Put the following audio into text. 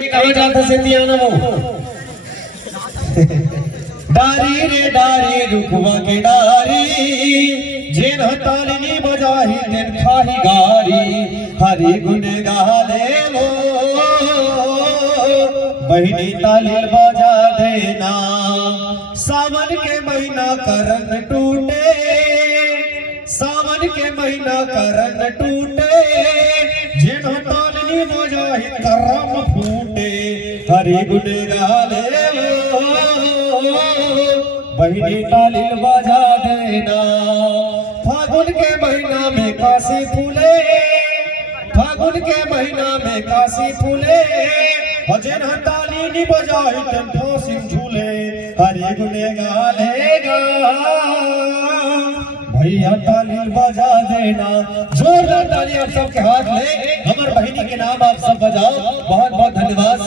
कहाँ जाता से तियानमो डारी रे डारी रुकवा के डारी जेन तालिनी बजाही तेन खाही गारी हरि गुण गाले वो बहिनी तालिल बजा देना सावन के महीना करन टूटे सावन के महीना करन टूटे जेन तालिनी बजाही करम फूटे हरि गुण गाले बहिनी तालिल बजा देना फागुन के महीना में काशी फूले फागुन के महीना में काशी फूले भजन तालिनी बजाई तन फांसी झूले हरि गुण गालेगा भैया तालिल बजा देना जोरदार ताली आप सबके हाथ ले हमारे बहिनी के नाम आप सब बजाओ बहुत बहुत धन्यवाद।